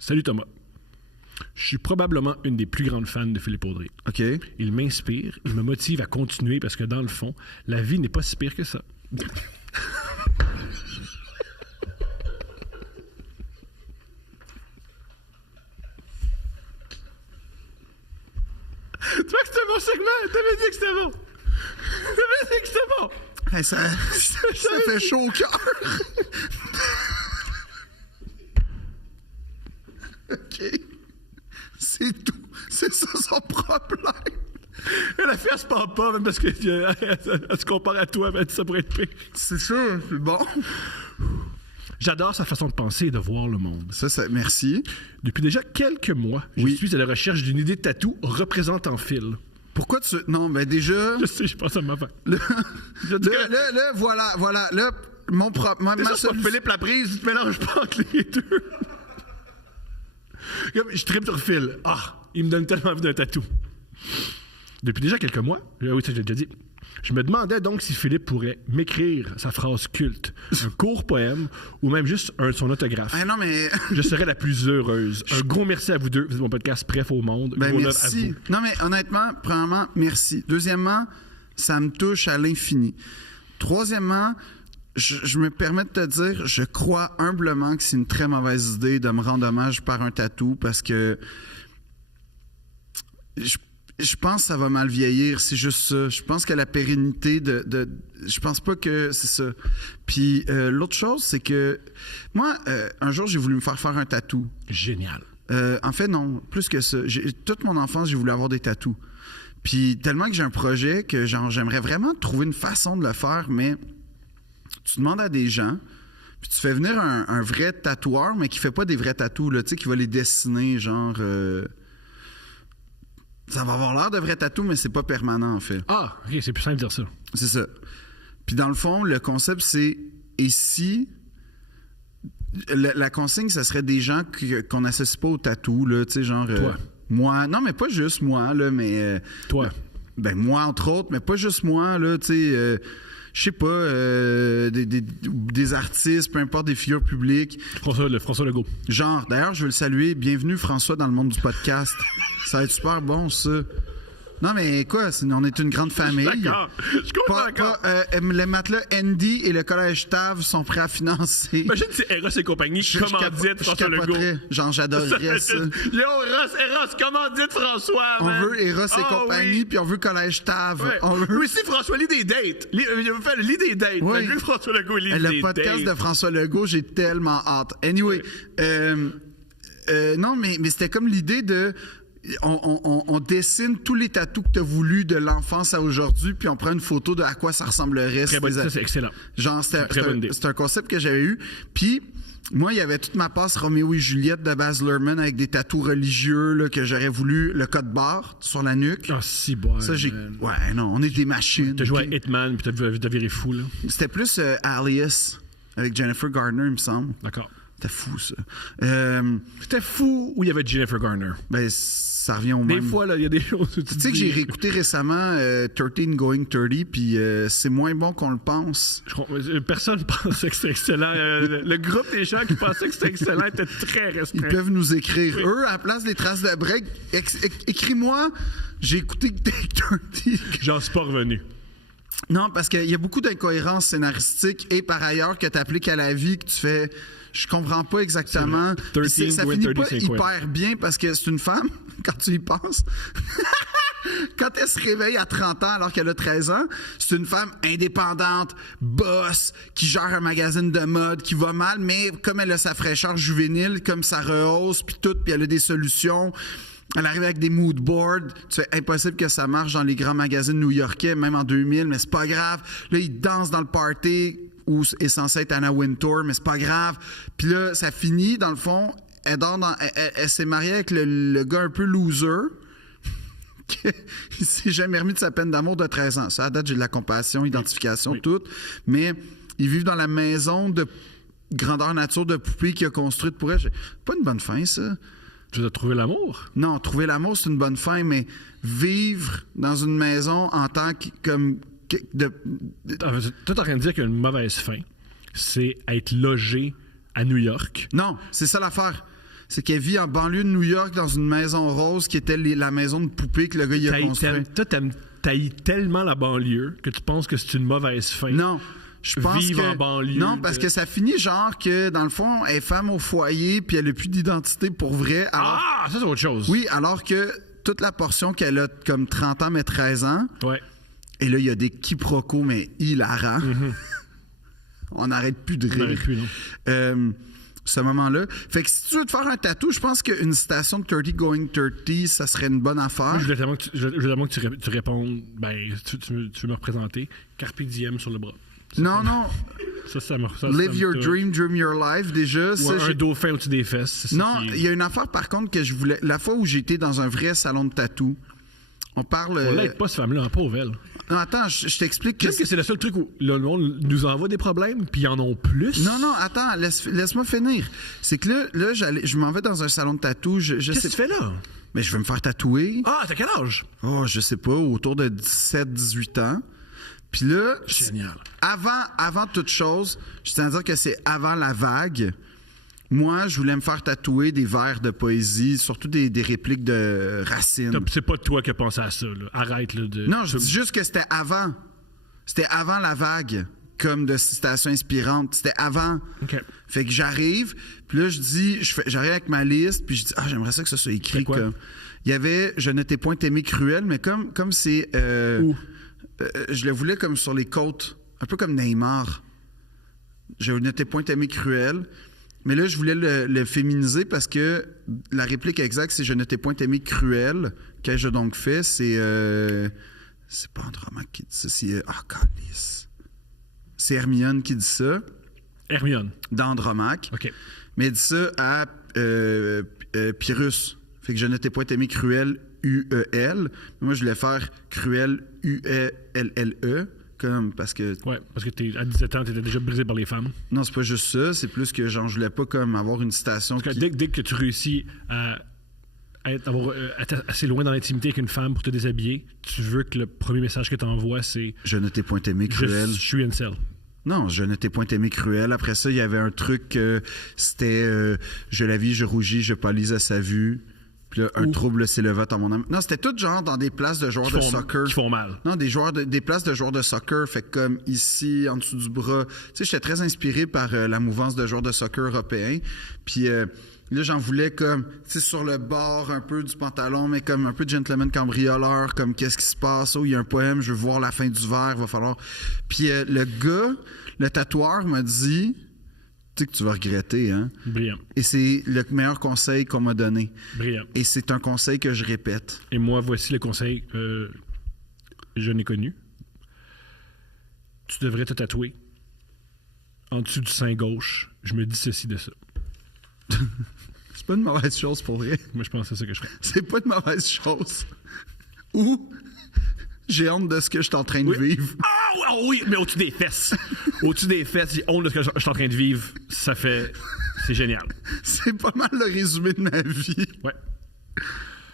Salut Thomas. Je suis probablement une des plus grandes fans de Philippe Audrey. OK. Il m'inspire, il me motive à continuer parce que dans le fond, la vie n'est pas si pire que ça. Tu vois que c'était mon segment? T'avais dit que c'était bon. T'avais dit que c'était bon. Hey, ça fait chaud au cœur. OK. C'est tout. C'est ça son problème. Et la fille, elle se parle pas, même parce qu'elle se compare à toi, mais ça pourrait être pire. C'est ça, c'est bon. J'adore sa façon de penser et de voir le monde. Ça, merci. Depuis déjà quelques mois, je suis à la recherche d'une idée de tatou représentant Phil. Pourquoi tu... Non, ben déjà... Je sais, je pense à ma femme. Voilà. Là, mon propre... C'est ça, c'est pas Philippe Laprise, tu te mélanges pas entre les deux. Je tripe sur Phil. Ah, il me donne tellement envie d'un tatou. Depuis déjà quelques mois, oui, ça j'ai déjà dit, je me demandais donc si Philippe pourrait m'écrire sa phrase culte, un court poème ou même juste son autographe. Ah non, mais... Je serais la plus heureuse. Un gros merci à vous deux. Vous êtes mon podcast Bref au monde. Ben gros merci. love à vous. Non, mais honnêtement, premièrement, merci. Deuxièmement, ça me touche à l'infini. Troisièmement, je me permets de te dire, je crois humblement que c'est une très mauvaise idée de me rendre hommage par un tatou parce que je pense que ça va mal vieillir, c'est juste ça. Je pense que la pérennité je pense pas que c'est ça. Puis l'autre chose, c'est que moi, un jour, j'ai voulu me faire un tatou. Génial. En fait, non, plus que ça. Toute mon enfance, j'ai voulu avoir des tatous. Puis tellement que j'ai un projet que j'aimerais vraiment trouver une façon de le faire, mais tu demandes à des gens, puis tu fais venir un vrai tatoueur, mais qui fait pas des vrais tatous, là, tu sais, qui va les dessiner, genre... ça va avoir l'air de vrais tatous, mais c'est pas permanent, en fait. Ah, ok, c'est plus simple de dire ça. C'est ça. Puis dans le fond, le concept, c'est... Et si... La consigne, ça serait des gens qu'on n'associe pas au tatou, là, tu sais, genre... Toi. Moi. Non, mais pas juste moi, là, mais... Toi. Ben, moi, entre autres, mais pas juste moi, là, tu sais... je sais pas, des artistes, peu importe, des figures publiques. François Legault. Genre, d'ailleurs, je veux le saluer. Bienvenue, François, dans le monde du podcast. Ça va être super bon, ça. Non, mais quoi, on est une grande famille. D'accord. Je suis complètement d'accord. Le matelas Andy et le collège TAV sont prêts à financer. Imagine si Eros et compagnie commanditent François Legault. Genre, j'adorerais ça. Yo, Eros, commandite François, on veut Eros et compagnie, puis on veut collège TAV. Ouais. On veut... Oui, si François lit des dates. Il veut faire le lit des dates. Oui. Malgré François Legault, il lit des dates. Le podcast de François Legault, j'ai tellement hâte. Anyway, non, mais c'était comme l'idée de... On dessine tous les tatous que tu as voulu de l'enfance à aujourd'hui, puis on prend une photo de à quoi ça ressemblerait. Très bonne idée, c'est excellent. Genre, c'est un concept que j'avais eu. Puis, moi, il y avait toute ma passe Roméo et Juliette de Baz Luhrmann avec des tatous religieux là, que j'aurais voulu, le code barre sur la nuque. Ah, si bon. Ça, ouais, non, on est des machines. T'as joué à Hitman, puis t'as viré fou, là. C'était plus Alias avec Jennifer Garner, il me semble. D'accord. C'était fou, ça. C'était fou où il y avait Jennifer Garner. Ben, ça revient au même. Des fois, là, il y a des choses... Tu sais que j'ai réécouté récemment 13 Going 30, puis c'est moins bon qu'on le pense. Personne ne pensait que c'était excellent. Le groupe des gens qui pensaient que c'était excellent était très restreint. Ils peuvent nous écrire. Oui. Eux, à la place des traces de break, écris-moi, j'ai écouté Take 30. J'en suis pas revenu. Non, parce qu'il y a beaucoup d'incohérences scénaristiques et par ailleurs que tu appliques à la vie, que tu fais... Je comprends pas exactement. Ça finit pas hyper bien parce que c'est une femme, quand tu y penses. Quand elle se réveille à 30 ans alors qu'elle a 13 ans, c'est une femme indépendante, boss, qui gère un magazine de mode, qui va mal, mais comme elle a sa fraîcheur juvénile, comme ça rehausse, puis tout, puis elle a des solutions. Elle arrive avec des mood boards. C'est impossible que ça marche dans les grands magazines new-yorkais, même en 2000, mais c'est pas grave. Là, ils dansent dans le party où est censé être Anna Wintour, mais c'est pas grave. Puis là, ça finit, dans le fond, elle s'est mariée avec le gars un peu loser. Il s'est jamais remis de sa peine d'amour de 13 ans. Ça, à date, j'ai de la compassion, identification, tout. Mais ils vivent dans la maison de grandeur nature de poupée qu'il a construite pour elle. Pas une bonne fin, ça. Tu as trouvé l'amour? Non, trouver l'amour, c'est une bonne fin, mais vivre dans une maison en tant que... comme tu es en train de dire qu'il y a une mauvaise fin. C'est être logé à New York. Non, c'est ça l'affaire. c'est qu'elle vit en banlieue de New York dans une maison rose qui était la maison de poupée que le gars il a construit. Toi, t'haïs tellement la banlieue que tu penses que c'est une mauvaise fin. Non. Je pense vivre en banlieue. Non, parce que ça finit genre que, dans le fond, elle est femme au foyer puis elle n'a plus d'identité pour vrai. Alors... Ah, ça, c'est autre chose. Oui, alors que toute la portion qu'elle a comme 30 ans, mais 13 ans, ouais. Et là, il y a des quiproquos, mais hilarants. Mm-hmm. On n'arrête plus de rire. On n'arrête plus, non. Ce moment-là. Fait que si tu veux te faire un tatou, je pense qu'une citation de 30 Going 30, ça serait une bonne affaire. Moi, je veux tellement que tu répondes, ben, tu veux me représenter, Carpe Diem sur le bras. Non. Ça Live your dream, dream your life, déjà. Ou un dauphin au-dessus des fesses. Non, il y a une affaire, par contre, que je voulais... La fois où j'étais dans un vrai salon de tatou, on parle... On l'aide pas, cette femme-là, pauvre elle. Non, attends, je t'explique que... Qu'est-ce que c'est le seul truc où le monde nous envoie des problèmes, puis ils en ont plus? Non, attends, laisse-moi finir. C'est que là je m'en vais dans un salon de tatou. Qu'est-ce que tu fais là? Mais je vais me faire tatouer. Ah, t'as quel âge? Oh, je sais pas, autour de 17-18 ans. Puis là... Génial. Avant toute chose, je tiens à dire que c'est avant la vague. Moi, je voulais me faire tatouer des vers de poésie, surtout des répliques de Racine. C'est pas toi qui as pensé à ça, là. Arrête, là. Non, je dis juste que c'était avant. C'était avant la vague, comme de citations inspirantes. C'était avant. OK. Fait que j'arrive, puis là, j'arrive avec ma liste, puis je dis, j'aimerais ça que ça soit écrit comme... Il y avait « Je ne t'ai point aimé cruel », mais comme c'est... Où? Je le voulais comme sur les côtes, un peu comme Neymar. Je ne t'ai point aimé cruel. Mais là, je voulais le féminiser parce que la réplique exacte, c'est « Je ne t'ai point aimé cruel ». Qu'ai-je donc fait? C'est pas Andromaque qui dit ça, c'est... calice. C'est Hermione qui dit ça. Hermione. D'Andromaque. OK. Mais elle dit ça à Pyrrhus. Fait que « Je ne t'ai point aimé cruel ». U-E-L. Moi, je voulais faire cruel U-E-L-L-E. Comme parce que. Ouais, parce que à 17 ans, t'étais déjà brisé par les femmes. Non, c'est pas juste ça. C'est plus que genre, je voulais pas comme avoir une citation. Parce que dès que tu réussis à être assez loin dans l'intimité avec une femme pour te déshabiller, tu veux que le premier message que tu envoies, c'est. Je ne t'ai point aimé cruel. Je suis incel. Non, je ne t'ai point aimé cruel. Après ça, il y avait un truc, c'était je la vis, je rougis, je pâlis à sa vue. Puis là, un trouble s'éleva en mon âme. Non, c'était tout genre dans des places de joueurs de soccer. Qui font mal. Non, des places de joueurs de soccer. Fait comme ici, en dessous du bras. Tu sais, j'étais très inspiré par la mouvance de joueurs de soccer européens. Puis là, j'en voulais comme, tu sais, sur le bord un peu du pantalon, mais comme un peu de gentleman cambrioleur, comme qu'est-ce qui se passe? Oh, il y a un poème, je veux voir la fin du vers, va falloir. Puis le gars, le tatoueur m'a dit... Tu sais que tu vas regretter, hein? Brillant. Et c'est le meilleur conseil qu'on m'a donné. Brillant. Et c'est un conseil que je répète. Et moi, voici le conseil je n'ai connu. Tu devrais te tatouer en dessous du sein gauche. Je me dissocie de ça. C'est pas une mauvaise chose pour vrai. Moi, je pense que c'est ça que je ferais. C'est pas une mauvaise chose. Ou... J'ai honte de ce que je suis en train de vivre. Ah oui, mais au-dessus des fesses. Au-dessus des fesses, j'ai honte de ce que je suis en train de vivre. C'est génial. C'est pas mal le résumé de ma vie. Ouais.